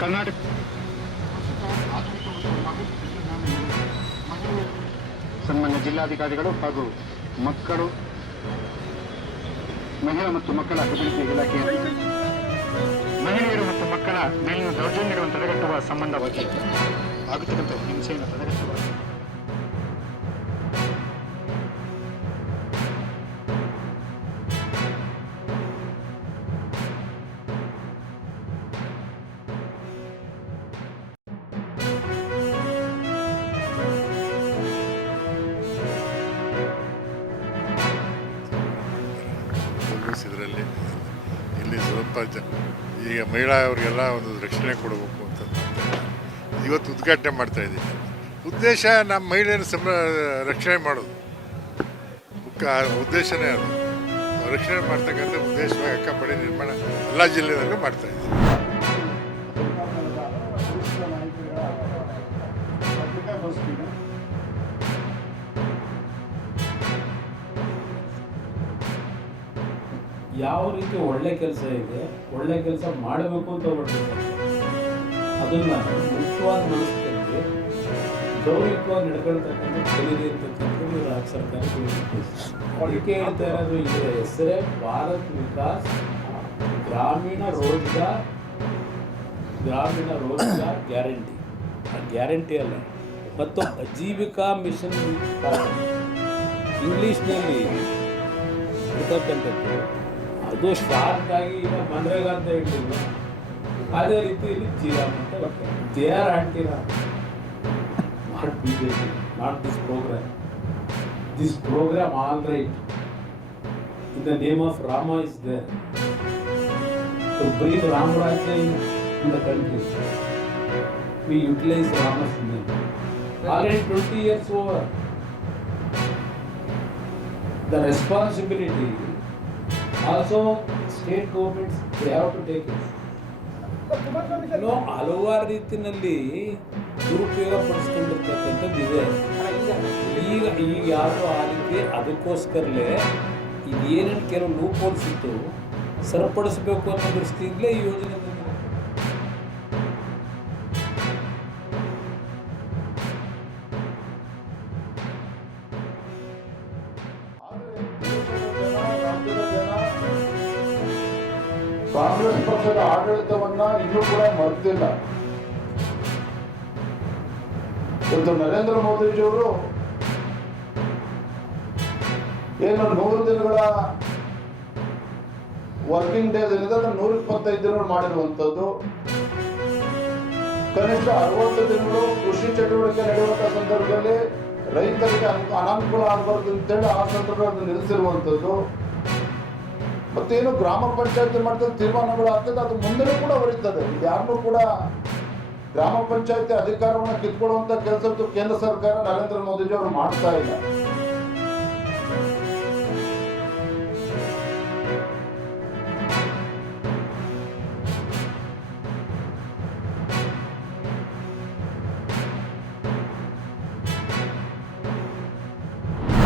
ಕರ್ನಾಟಕ ಸನ್ಮಾನ್ಯ ಜಿಲ್ಲಾಧಿಕಾರಿಗಳು ಹಾಗೂ ಮಹಿಳಾ ಮತ್ತು ಮಕ್ಕಳ ಅಭಿವೃದ್ಧಿ ಇಲಾಖೆಯ ಮಹಿಳೆಯರು ಮತ್ತು ಮಕ್ಕಳ ಮೇಲಿನ ದೌರ್ಜನ್ಯಗಳನ್ನು ತಡೆಗಟ್ಟುವ ಸಂಬಂಧವಾಗಿ ಆಗುತ್ತಿದ್ದಂಥ ಹಿಂಸೆಯನ್ನು ತಡೆಗಟ್ಟುವ ಇದರಲ್ಲಿ ಇಲ್ಲಿ ಸ್ವಲ್ಪ ಈಗ ಮಹಿಳೆಯರಿಗೆಲ್ಲ ಒಂದು ರಕ್ಷಣೆ ಕೊಡಬೇಕು ಅಂತ ಇವತ್ತು ಉದ್ಘಾಟನೆ ಮಾಡ್ತಾ ಇದ್ದೀನಿ. ಉದ್ದೇಶ ನಮ್ಮ ಮಹಿಳೆಯರ ರಕ್ಷಣೆ ಮಾಡೋದು ಮುಖ್ಯ ಉದ್ದೇಶನೇ ಅದು. ರಕ್ಷಣೆ ಮಾಡ್ತಕ್ಕಂಥ ಉದ್ದೇಶವಾಗಿ ಅಕ್ಕಪಡೆ ನಿರ್ಮಾಣ ಎಲ್ಲ ಜಿಲ್ಲೆಯಲ್ಲೂ ಮಾಡ್ತಾ ಇದ್ದೀವಿ. ಯಾವ ರೀತಿ ಒಳ್ಳೆ ಕೆಲಸ ಇದೆ, ಒಳ್ಳೆ ಕೆಲಸ ಮಾಡಬೇಕು ಅಂತ ಹೊರಟಿದ್ದಾರೆ, ಅದನ್ನ ಮುಖ್ಯವಾದ ಮನಸ್ಸಿನಲ್ಲಿ ಗೌರವವಾಗಿ ನಡ್ಕೊಳ್ತಕ್ಕಂಥ ಕಲಿದೆ ಅಂತಕ್ಕಂಥದ್ದು ರಾಜ್ಯ ಸರ್ಕಾರ ಅದಕ್ಕೆ ಹೇಳ್ತಾ ಇರೋದು. ಇದರ ಹೆಸರೇ ಭಾರತ್ ವಿಕಾಸ್ ಗ್ರಾಮೀಣ ರೋಜ್ಗಾರ್ ಗ್ಯಾರಂಟಿ. ಆ ಗ್ಯಾರಂಟಿ ಅಲ್ಲ, ಮತ್ತು ಆಜೀವಿಕಾ ಮಿಷನ್ ಇಂಗ್ಲೀಷ್ನಲ್ಲಿ ಇರ್ತಕ್ಕಂಥದ್ದು. ಅದು ಸ್ಟಾರ್ಟ್ ಆಗಿ ಈಗ ಮನ್ರೇಗಾ ಅಂತ ಹೇಳಿಲ್ಲ, ಅದೇ ರೀತಿಯಲ್ಲಿ ಜಿರಾಮ್ ಅಂತ ದೇ ಆರ್ ಆಂಟಿರಾ not BJP, not this programme all right in the name of Rama is there to bring Rama Rajya in the country. We utilise Rama's name. Already 20 years over. The responsibility also state governments they have to take it. ಹಲವಾರು ರೀತಿಯಲ್ಲಿ ದುರುಪಯೋಗ ಪಡಿಸ್ಕೊಂಡಿರ್ತಕ್ಕಂಥದ್ದು ಇದೆ. ಈಗ ಯಾರು ಆ ರೀತಿ ಅದಕ್ಕೋಸ್ಕರಲೇ ಈಗ ಏನೇನು ಕೆಲವು ಲೂಪ್ ಹೋಲ್ಸ್ ಇತ್ತು ಸರಿಪಡಿಸಬೇಕು ಅನ್ನೋ ದೃಷ್ಟಿಯಿಂದಲೇ ಈ ಯೋಜನೆ ಬಂದಿದೆ. ಕಾಂಗ್ರೆಸ್ ಪಕ್ಷದ ಆಡಳಿತವನ್ನ ಇನ್ನೂ ಕೂಡ ಮರೆತಿಲ್ಲ. ಇವತ್ತು ನರೇಂದ್ರ ಮೋದಿಜಿಯವರು ಏನು 100 ದಿನಗಳ ವರ್ಕಿಂಗ್ ಡೇಸ್ ಏನಿದೆ ಅದನ್ನು 125 ದಿನಗಳು ಮಾಡಿರುವಂಥದ್ದು. ಕನಿಷ್ಠ 60 ದಿನಗಳು ಕೃಷಿ ಚಟುವಟಿಕೆ ನಡೆಯುವಂತಹ ಸಂದರ್ಭದಲ್ಲಿ ರೈತರಿಗೆ ಅನಾನುಕೂಲ ಆಗಬಾರ್ದು ಅಂತೇಳಿ ಆ ಸಂದರ್ಭದಲ್ಲಿ ನಿಲ್ಲಿಸಿರುವಂಥದ್ದು. ಮತ್ತೇನು ಗ್ರಾಮ ಪಂಚಾಯತಿ ಮಟ್ಟದಲ್ಲಿ ತೀರ್ಮಾನಗಳು ಆಗ್ತದೆ, ಅದು ಮುಂದೆ ಕೂಡ ಹೊರೀತದೆ. ಯಾರನ್ನೂ ಕೂಡ ಗ್ರಾಮ ಪಂಚಾಯತಿ ಅಧಿಕಾರವನ್ನು ಕಿತ್ಕೊಳ್ಳುವಂತ ಕೆಲಸದ್ದು ಕೇಂದ್ರ ಸರ್ಕಾರ ನರೇಂದ್ರ ಮೋದಿಜಿ ಅವರು ಮಾಡ್ತಾ ಇಲ್ಲ.